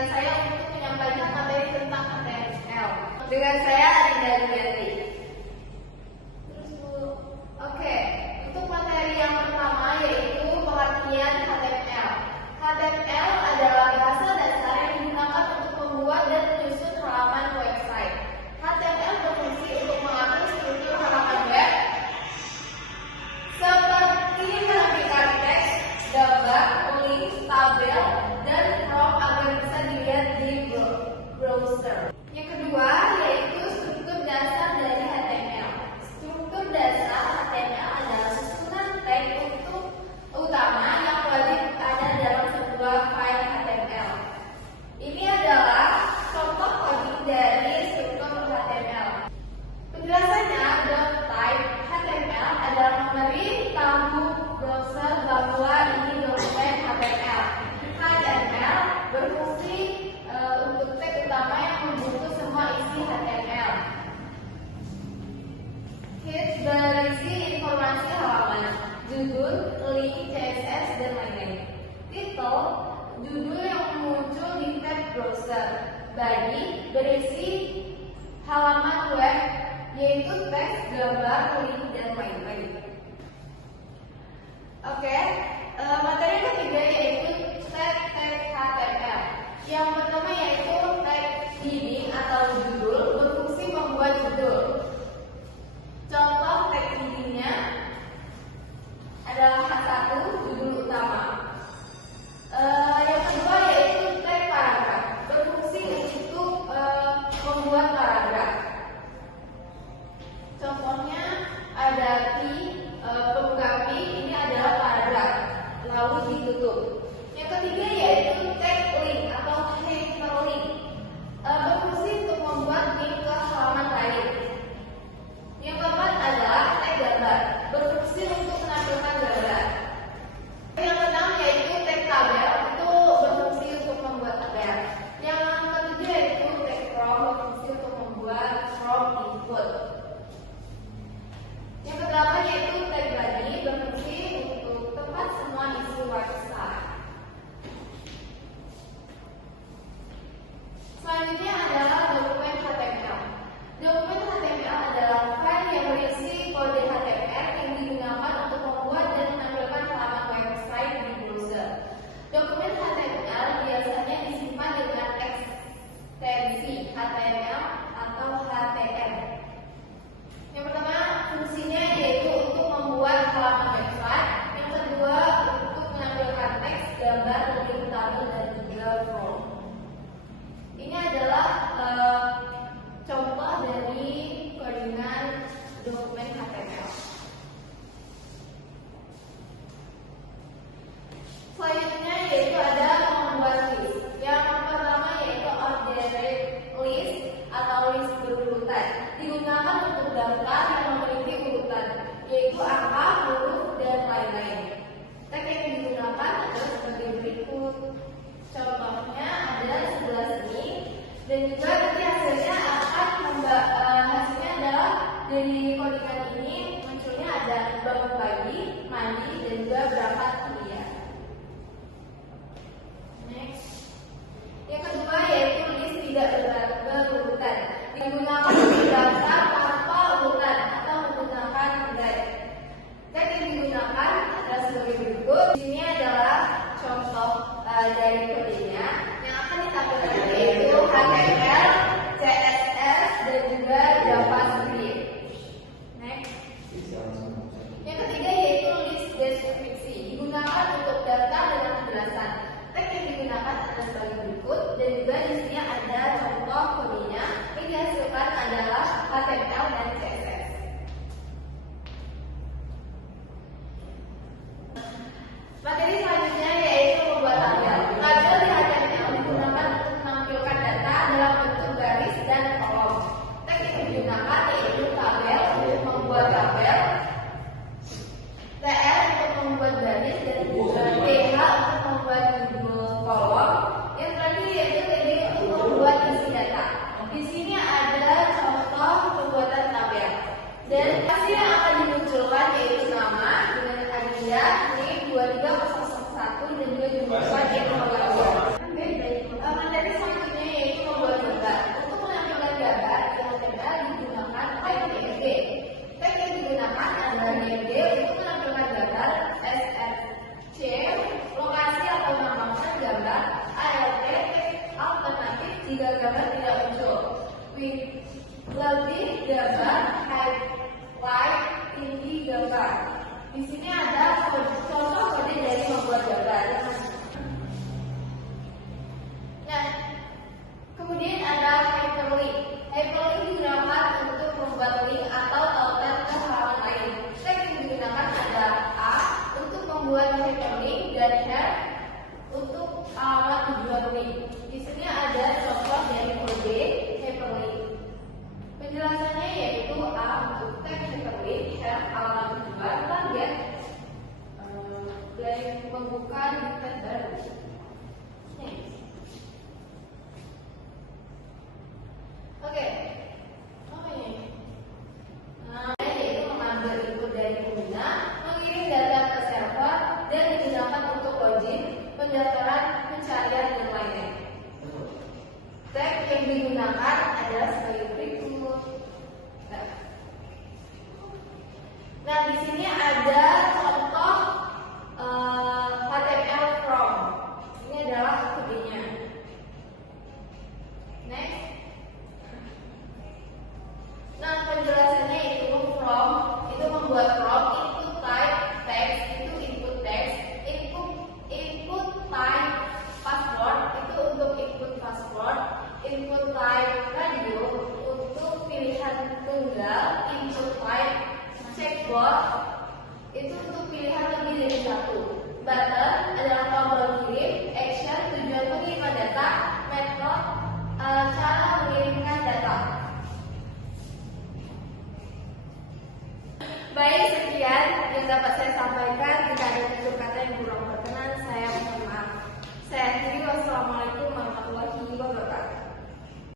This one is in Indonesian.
dengan saya untuk menyampaikan materi tentang HTML. Dengan saya Adinda Rudianti. Oke, untuk materi yang pertama yaitu pengertian HTML. HTML adalah bahasa dasar yang digunakan untuk membuat dan menyusun halaman website. HTML berfungsi untuk mengatur struktur halaman web seperti menampilkan teks, gambar, link, tabel, dan form agar bisa dilihat di browser. Yang kedua yaitu struktur dasar dari HTML. Struktur dasar HTML adalah susunan tag untuk utama yang wajib ada dalam sebuah file HTML. Ini adalah contoh coding dari struktur HTML. Penjelasannya, type HTML adalah memberitahu browser bahwa ini dokumen HTML. HTML berfungsi untuk tag utama yang membentuk semua isi HTML. Head berisi informasi halaman, judul, link, CSS, dan lain-lain. Title, judul yang muncul di tab browser. Body berisi halaman web, yaitu teks, gambar, link, dan lain-lain. Oke, materi ketiga yaitu tag HTML. Yang pertama yaitu tag heading atau judul berfungsi membuat judul. Contoh tag headingnya adalah satu, judul utama. Yang kedua yaitu tag paragraf, berfungsi untuk membuat paragraf. Contohnya ada pembuka ini adalah paragraf, lalu ditutup. Yang ketiga yaitu tag link atau hyperlink, berfungsi untuk membuat link ke halaman lain. Yang keempat adalah tag gambar, berfungsi untuk menampilkan gambar. Yang keenam yaitu tag tabel, itu berfungsi untuk membuat tabel. Yang ketujuh yaitu tag form, berfungsi untuk membuat form input. Yang kedelapan yaitu tag body, berfungsi untuk tempat semua isi website. Selanjutnya adalah dokumen HTML. Dokumen HTML adalah file yang berisi kode HTML yang digunakan untuk membuat dan menampilkan halaman website di browser. Dokumen HTML biasanya disimpan dengan ekstensi HTML atau HTML. Yang pertama fungsinya yaitu untuk membuat halaman website. Yang kedua untuk menampilkan teks, gambar, link, tabel, dan juga form. Ini adalah contoh dari codingan dokumen HTML. Selanjutnya yaitu ada membuat list. Yang pertama yaitu ordered list atau list berurutan. Digunakan untuk daftar yang memiliki urutan, yaitu angka, huruf, dan lain-lain. Tag yang digunakan adalah sebagai berikut. Contohnya ada sebelah sini, dan juga nanti hasilnya adalah dari codingan ini munculnya ada bangun pagi, mandi, dan juga berangkat kuliah. Next. Yang kedua yaitu list tidak berurutan. Digunakan untuk daftar tanpa urutan atau menggunakan guide. Tag yang digunakan adalah sebagai berikut. Ini adalah contoh dari kodenya yang akan ditampilkan yaitu HTML, CSS, dan juga JavaScript. Next. Yang ketiga yaitu list deskripsi. Digunakan untuk daftar dengan penjelasan. Tag yang digunakan adalah sebagai berikut, dan juga di sini ada contoh kodenya. Yang dihasilkan adalah HTML dan CSS. Materi selanjutnya yaitu membuat tabel. Tabel di HTML digunakan untuk menampilkan data dalam bentuk garis dan kolom. Tag yang digunakan yaitu tabel untuk membuat tabel, TR untuk membuat garis, dan juga TH untuk membuat judul kolom. Yang terakhir yaitu TD untuk membuat isi data. Di sini ada contoh pembuatan tabel. Dan hasil yang akan dimunculkan yaitu nama dengan Adinda, NIM 23001, dan juga jumlah yang calling dan share untuk alamat tujuan link. Di sini ada contoh dari kode hyperlink. Penjelasannya yaitu A untuk tag hyperlink, share alamat tujuan, target, blank membuka di tab baru. Next. Oke. Oh ini. Nah, yaitu mengambil input dari pengguna, mengirim data ke server dan digunakan untuk login, pendaftaran, pencarian dan lainnya. Tag yang digunakan adalah sebagai berikut. Nah, di sini ada contoh HTML from. Ini adalah kodenya. Next. Nah, penjelasannya itu from itu membuat from input type text itu input text, input type password itu untuk input password, input type radio untuk pilihan tunggal, input type checkbox itu untuk pilihan lebih dari satu. Button adalah tombol kirim, action tujuan pengiriman data, method cara mengirimkan data. Baik, sekian yang dapat saya sampaikan. Jika ada tutur kata yang kurang